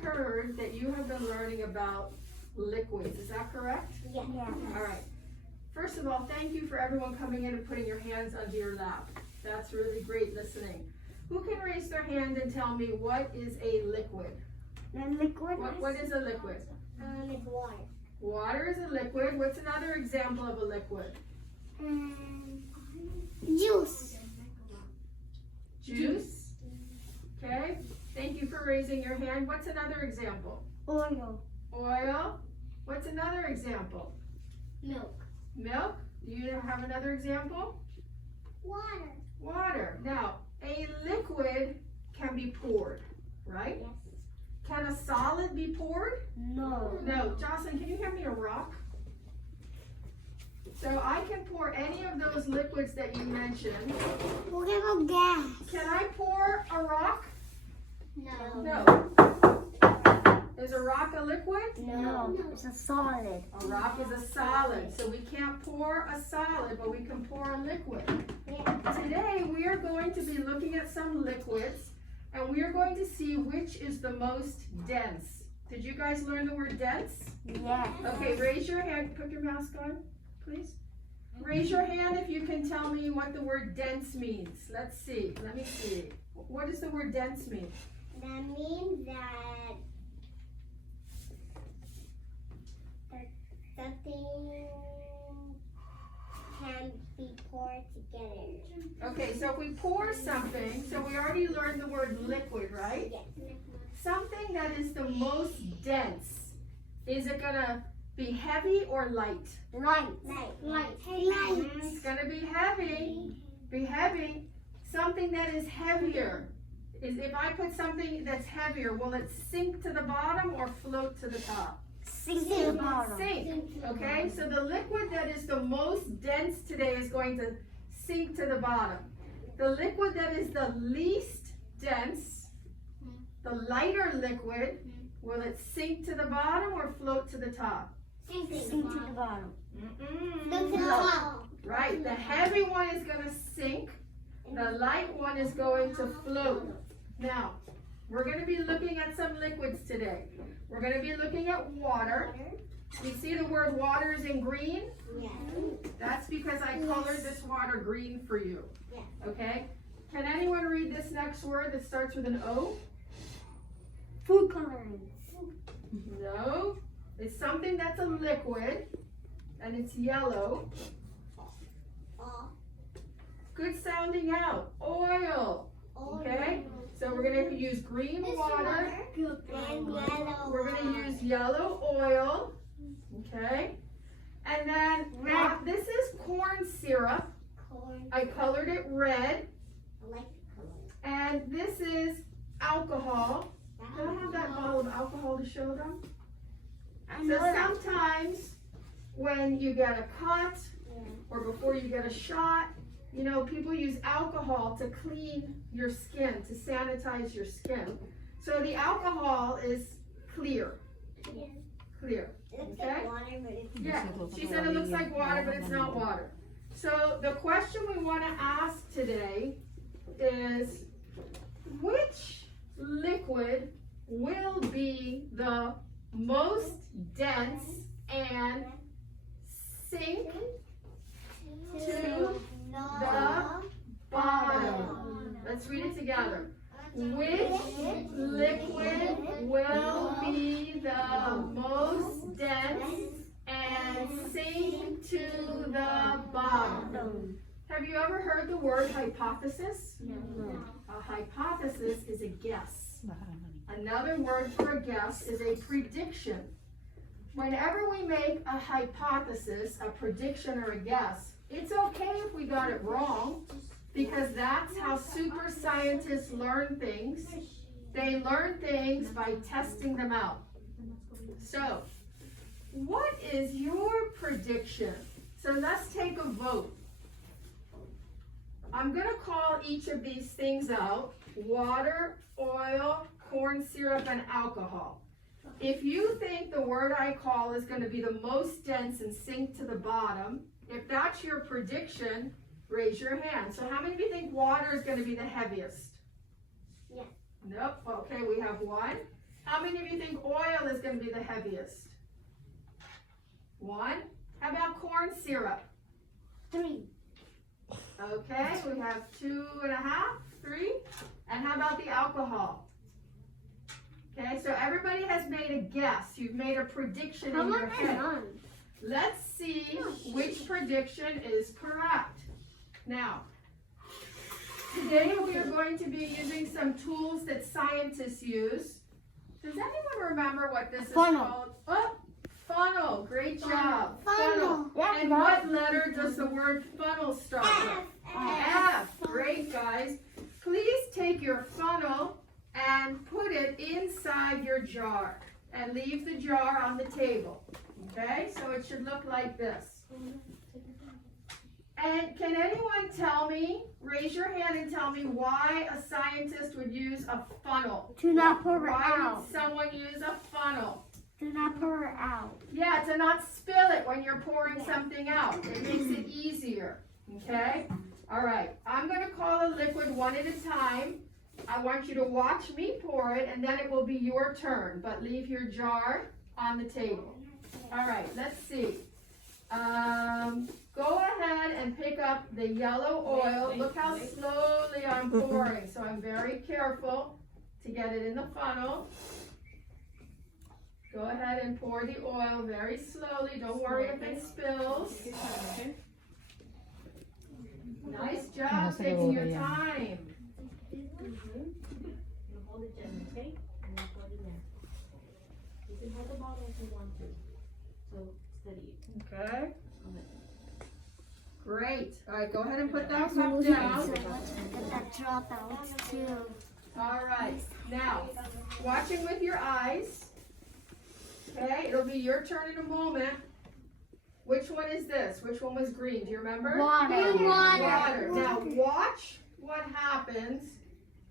heard that you have been learning about liquids. Is that correct? Yes. All right. First of all, thank you for everyone coming in and putting your hands under your lap. That's really great listening. Who can raise their hand and tell me what is a liquid? What is a liquid? It's water. Water is a liquid. What's another example of a liquid? Juice. Juice. Okay. Thank you for raising your hand. What's another example? Oil. Oil. What's another example? Milk. Milk. Do you have another example? Water. Water. Now, a liquid can be poured, right? Yes. Can a solid be poured? No. No. Jocelyn, can you hand me a rock? So I can pour any of those liquids that you mentioned. What about gas? Can I pour a rock? No. No. Is a rock a liquid? No. It's a solid. A rock is a solid. So we can't pour a solid, but we can pour a liquid. Yeah. Today we are going to be looking at some liquids, and we are going to see which is the most dense. Did you guys learn the word dense? Yes. Okay, raise your hand. Put your mask on, please. Raise your hand if you can tell me what the word dense means. Let's see. Let me see. What does the word dense mean? That means that something can be poured together. Okay, so if we pour something, so we already learned the word liquid, right? Yes. Something that is the most dense, is it gonna be heavy or light? Light. Light. It's gonna be heavy. Be heavy. Something that is heavier. Is if I put something that's heavier, will it sink to the bottom or float to the top? Sink to the bottom. Sink. Okay, so the liquid that is the most dense today is going to sink to the bottom. The liquid that is the least dense, the lighter liquid, will it sink to the bottom or float to the top? Sink to the bottom. Mm-mm. To the top. Right, the heavy one is going to sink, the light one is going to float. Now, we're going to be looking at some liquids today. We're going to be looking at water. You see the word water is in green? Yes. That's because I colored this water green for you. Yes. Okay? Can anyone read this next word that starts with an O? Food coloring. No. It's something that's a liquid, and it's yellow. Good sounding out. Oil. Okay? So we're going to use green water. And yellow. We're going to use yellow oil. Okay? And then this is corn syrup. Corn. I colored it red. I like the color. And this is alcohol. Do I have that bottle of alcohol to show them? So sometimes when you get a cut or before you get a shot, you know, people use alcohol to clean your skin, to sanitize your skin. So the alcohol is clear. Clear. It looks Okay? like water, but it's Yeah, she said it looks like water, but it's not water. So the question we want to ask today is, which liquid will be the most dense and sink to the bottom? Let's read it together. Which liquid will be the most dense and sink to the bottom? Have you ever heard the word hypothesis? No. A hypothesis is a guess. Another word for a guess is a prediction. Whenever we make a hypothesis, a prediction, or a guess, it's okay if we got it wrong, because that's how super scientists learn things. They learn things by testing them out. So, what is your prediction? So let's take a vote. I'm going to call each of these things out: water, oil, corn syrup, and alcohol. If you think the word I call is going to be the most dense and sink to the bottom, if that's your prediction, raise your hand. So how many of you think water is going to be the heaviest? Yes. Nope. Okay, we have one. How many of you think oil is going to be the heaviest? 1. How about corn syrup? 3. Okay, we have 2.5, 3. And how about the alcohol? Okay, so everybody has made a guess. You've made a prediction in your head. Let's see which prediction is correct. Now, today we are going to be using some tools that scientists use. Does anyone remember what this is called? Oh, funnel. Great job. Funnel. And what letter does the word funnel start with? F. Great, guys. Please take your funnel and put it inside your jar and leave the jar on the table. Okay, so it should look like this. And can anyone tell me, raise your hand and tell me why a scientist would use a funnel? To not pour it Why out. would someone use a funnel? To not pour it out. Yeah, to not spill it when you're pouring something out. It makes it easier, okay? All right, I'm going to call a liquid one at a time. I want you to watch me pour it, and then it will be your turn, but leave your jar on the table. All right, let's see. Go ahead and pick up the yellow oil. Look how slowly I'm pouring, so I'm very careful to get it in the funnel. Go ahead and pour the oil very slowly. Don't worry if it spills. Nice job taking your time. Hold it gently, okay? And then pour it in there. You can hold the bottle if you want to. So steady it. Okay. Okay. Great. All right, go ahead and put that cup down. Get that drop out too. All right. Now, watching with your eyes. Okay, it'll be your turn in a moment. Which one is this? Which one was green? Do you remember? Water. Water. Now, watch what happens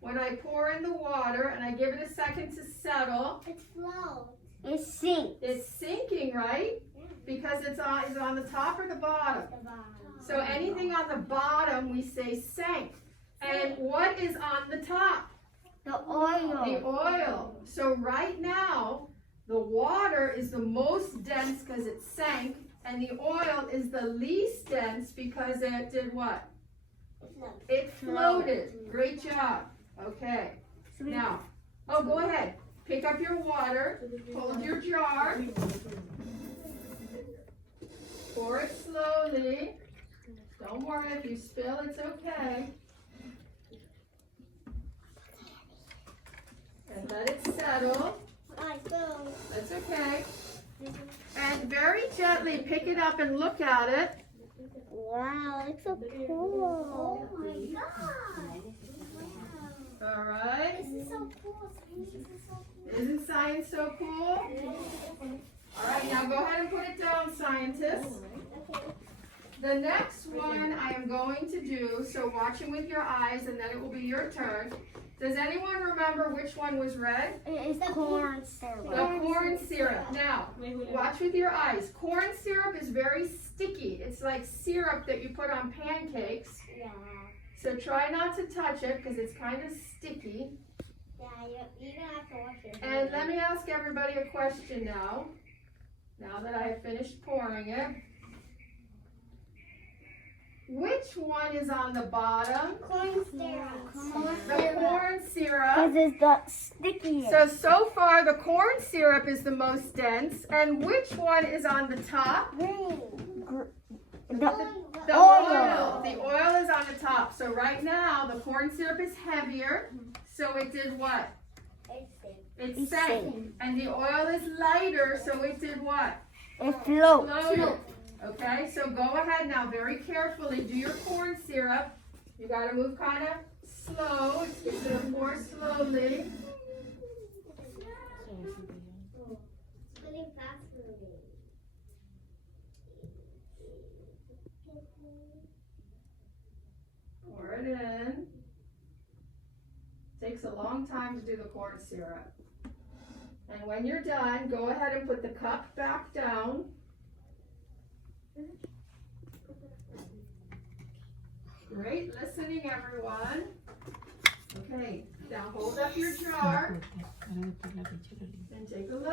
when I pour in the water and I give it a second to settle. It flows. It sinks. It's sinking, right? Because is it on the top or the bottom? So anything on the bottom, we say sank. And what is on the top? The oil. The oil. So right now, the water is the most dense because it sank, and the oil is the least dense because it did what? It floated. Great job. Okay. Now, go ahead. Pick up your water. Hold your jar. Pour it slowly. Don't worry if you spill, it's okay. And let it settle. That's okay. And very gently pick it up and look at it. Wow, it's so cool. Oh my god. All right. This is so cool. Science is so cool. Isn't science so cool? All right, now go ahead and put it down, scientists. The next one I am going to do, so watching with your eyes, and then it will be your turn. Does anyone remember which one was red? It's corn syrup. The corn syrup. Now, watch with your eyes. Corn syrup is very sticky. It's like syrup that you put on pancakes. Yeah. So try not to touch it because it's kind of sticky. Yeah, you don't have to wash it. And let me ask everybody a question now. Now that I have finished pouring it. Which one is on the bottom? Corn syrup. The corn syrup. Because it's the stickiest. So far the corn syrup is the most dense. And which one is on the top? Green. The oil. The oil is on the top. So right now the corn syrup is heavier. So it did what? It sank. And the oil is lighter. So it did what? It floats. Floated. Okay, so go ahead now very carefully. Do your corn syrup. You got to move kind of slow. It's going to pour slowly. Pour it in. Takes a long time to do the corn syrup. And when you're done, go ahead and put the cup back down. Great listening, everyone. Okay, Now hold up your jar and take a look.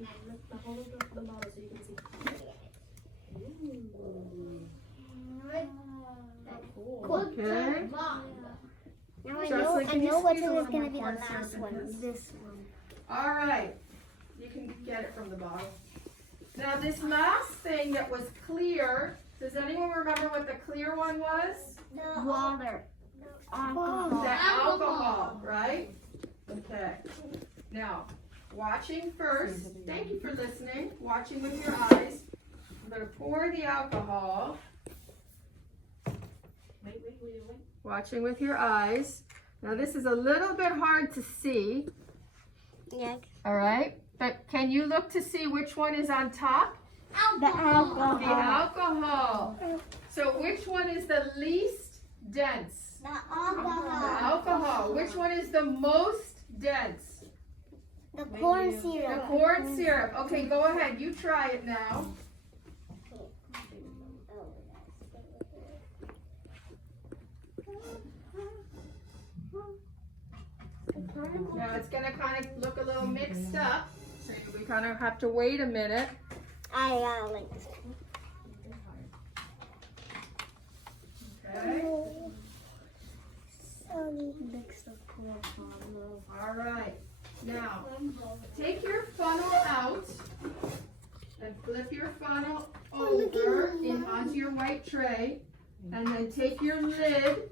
Now hold up the bottle so you can see. Cool. Okay. Now Just like I if you know which squeeze a one is little going to be more the corn last syrup in one. this. This one. All right. You can get it from the bottle. Now this last thing that was clear, does anyone remember what the clear one was? Water. The alcohol, right? Okay. Now, watching first. Thank you for listening. Watching with your eyes. I'm going to pour the alcohol. Wait. Watching with your eyes. Now this is a little bit hard to see. Yeah. All right. But can you look to see which one is on top? The alcohol. The alcohol. So which one is the least dense? The The alcohol. alcohol. Which one is the most dense? The corn The syrup. corn syrup. Okay, go ahead. You try it now. Now it's gonna kind of look a little mixed up. So we kind of have to wait a minute. I like this. Okay. Mix the corn. All right. Now, take your funnel out and flip your funnel over onto your white tray, and then take your lid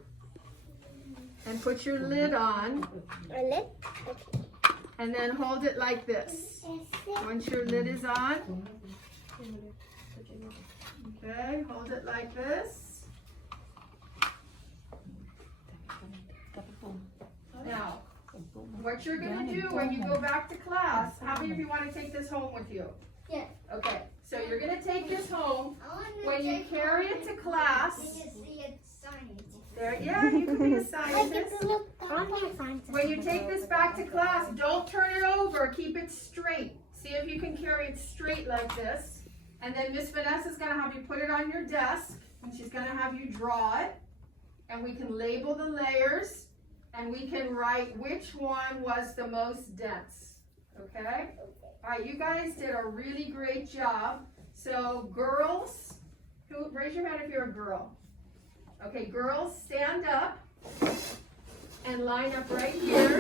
and put your lid on, A lid? and then hold it like this. Once your lid is on, okay, hold it like this. Now, what you're gonna do when you go back to class, how many of you want to take this home with you? Yeah. Okay, so you're gonna take this home. When you carry it to class, there, yeah, you can be a scientist. When you take this back to class, don't turn it over, keep it straight. See if you can carry it straight like this. And then Miss Vanessa's gonna have you put it on your desk, and she's gonna have you draw it. And we can label the layers, and we can write which one was the most dense, okay? All right, you guys did a really great job. So girls, raise your hand if you're a girl. Okay, girls, stand up and line up right here.